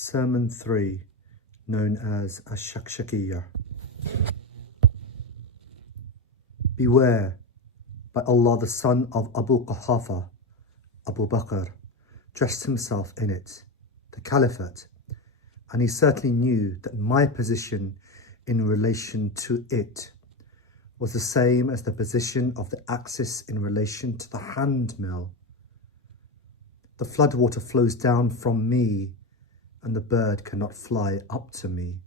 Sermon 3, known as ash-Shiqshiqiyyah. Beware, by Allah, the son of Abu Quhafah, Abu Bakr, dressed himself in it, the Caliphate, and he certainly knew that my position in relation to it was the same as the position of the axis in relation to the hand mill. The floodwater flows down from me, and the bird cannot fly up to me.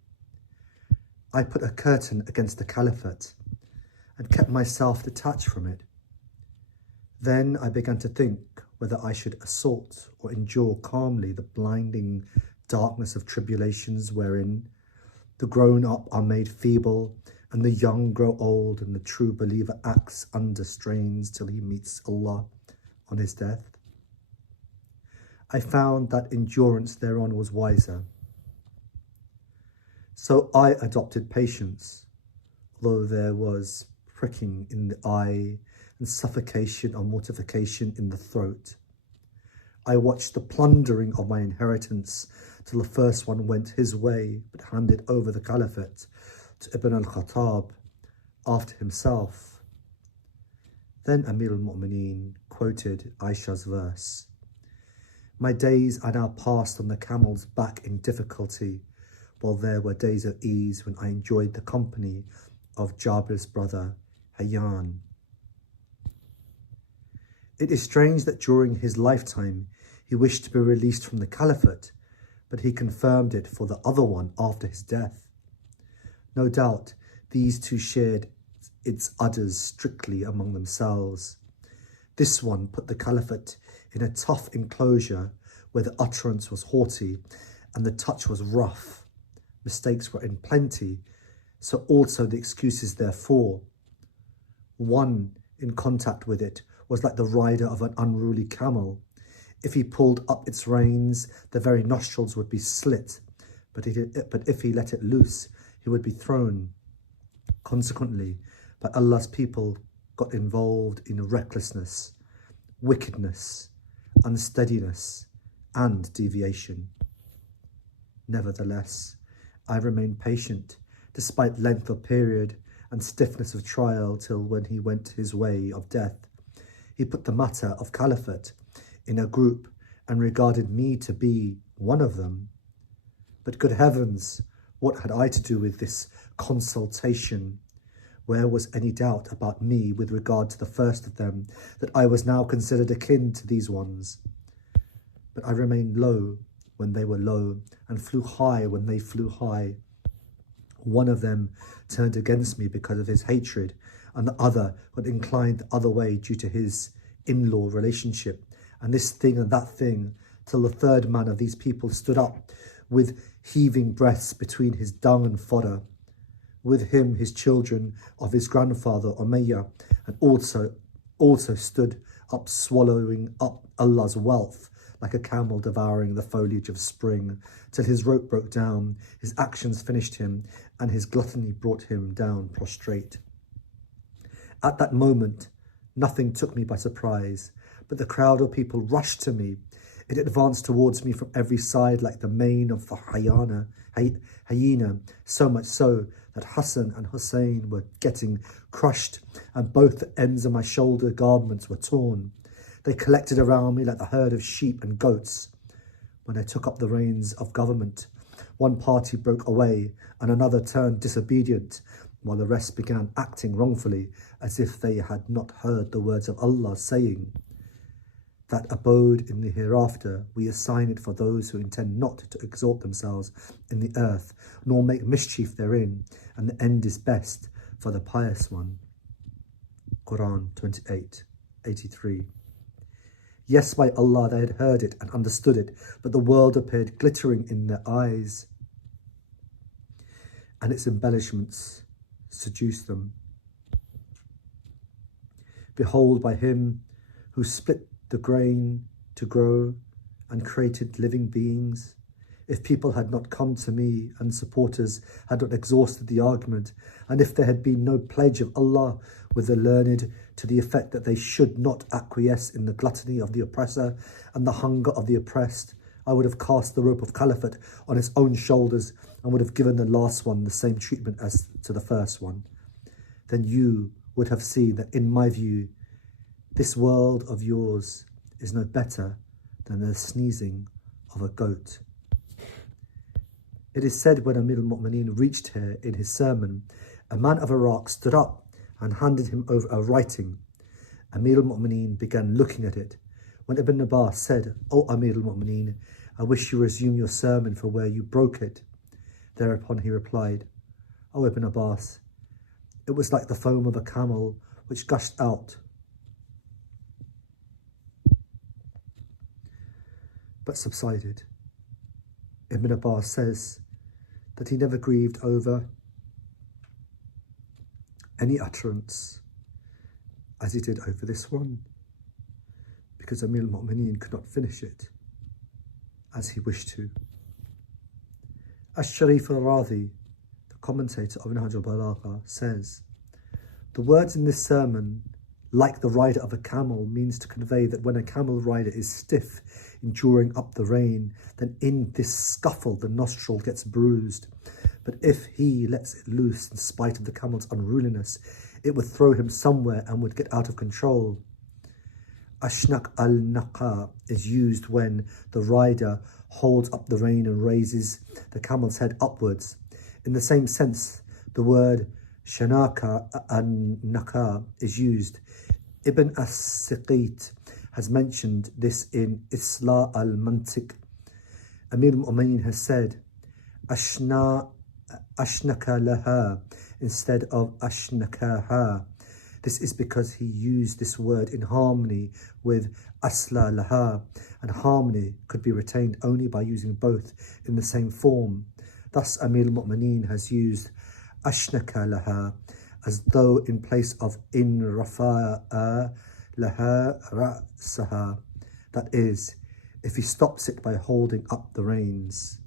I put a curtain against the Caliphate and kept myself detached from it. Then I began to think whether I should assault or endure calmly the blinding darkness of tribulations wherein the grown-up are made feeble and the young grow old, and the true believer acts under strains till he meets Allah on his death. I found that endurance thereon was wiser. So I adopted patience, although there was pricking in the eye and suffocation or mortification in the throat. I watched the plundering of my inheritance till the first one went his way, but handed over the Caliphate to al-Khattab after himself. Then Amir al-Mu'mineen quoted Aisha's verse, "My days are now passed on the camel's back in difficulty, while there were days of ease when I enjoyed the company of Jabir's brother, Hayyan." It is strange that during his lifetime he wished to be released from the Caliphate, but he confirmed it for the other one after his death. No doubt these two shared its udders strictly among themselves. This one put the Caliphate in a tough enclosure where the utterance was haughty and the touch was rough. Mistakes were in plenty, so also the excuses therefore. One in contact with it was like the rider of an unruly camel. If he pulled up its reins, the very nostrils would be slit, but if he let it loose, he would be thrown. Consequently, by Allah's people got involved in recklessness, wickedness, unsteadiness, and deviation. Nevertheless, I remained patient, despite length of period and stiffness of trial, till when he went his way of death, he put the matter of Caliphate in a group and regarded me to be one of them. But good heavens, what had I to do with this consultation? Where was any doubt about me with regard to the first of them, that I was now considered akin to these ones? But I remained low when they were low, and flew high when they flew high. One of them turned against me because of his hatred, and the other got inclined the other way due to his in-law relationship, and this thing and that thing, till the third man of these people stood up with heaving breaths between his dung and fodder. With him his children of his grandfather Umayyah, and also stood up, swallowing up Allah's wealth like a camel devouring the foliage of spring, till his rope broke down, his actions finished him, and his gluttony brought him down prostrate. At that moment, nothing took me by surprise, but the crowd of people rushed to me. It advanced towards me from every side like the mane of the hyena, so much so that Hasan and Husayn were getting crushed, and both the ends of my shoulder garments were torn. They collected around me like the herd of sheep and goats. When I took up the reins of government, one party broke away and another turned disobedient, while the rest began acting wrongfully, as if they had not heard the words of Allah saying, "That abode in the hereafter, we assign it for those who intend not to exalt themselves in the earth, nor make mischief therein, and the end is best for the pious one." Qur'an 28:83. Yes, by Allah, they had heard it and understood it, but the world appeared glittering in their eyes, and its embellishments seduced them. Behold, by him who split the grain to grow and created living beings, if people had not come to me and supporters had not exhausted the argument, and if there had been no pledge of Allah with the learned to the effect that they should not acquiesce in the gluttony of the oppressor and the hunger of the oppressed, I would have cast the rope of Caliphate on his own shoulders and would have given the last one the same treatment as to the first one. Then you would have seen that, in my view, this world of yours is no better than the sneezing of a goat. It is said when Amir al-Mu'mineen reached here in his sermon, a man of Iraq stood up and handed him over a writing. Amir al-Mu'mineen began looking at it. When Ibn Abbas said, "O Amir al-Mu'mineen, I wish you resume your sermon for where you broke it." Thereupon he replied, "O Ibn Abbas, it was like the foam of a camel which gushed out, but subsided." Ibn Abbas says that he never grieved over any utterance as he did over this one, because Amir al-Mu'mineen could not finish it as he wished to. Ash-Sharif al-Radhi, the commentator of Nahj al-Balagha, says, "The words in this sermon, like the rider of a camel, means to convey that when a camel rider is stiff in drawing up the rein, then in this scuffle the nostril gets bruised. But if he lets it loose in spite of the camel's unruliness, it would throw him somewhere and would get out of control." Ashnak al-Naqa is used when the rider holds up the rein and raises the camel's head upwards. In the same sense, the word Shanaka al-Naqa is used. Ibn as-Siqit has mentioned this in Isla al-Mantiq. Amir al-Mu'mineen has said, Ashnaka laha instead of ashnakaha. This is because he used this word in harmony with asla laha, and harmony could be retained only by using both in the same form. Thus, Amir al-Mu'mineen has used ashnaka laha as though in place of in rafa'a laha ra'saha, that is, if he stops it by holding up the reins.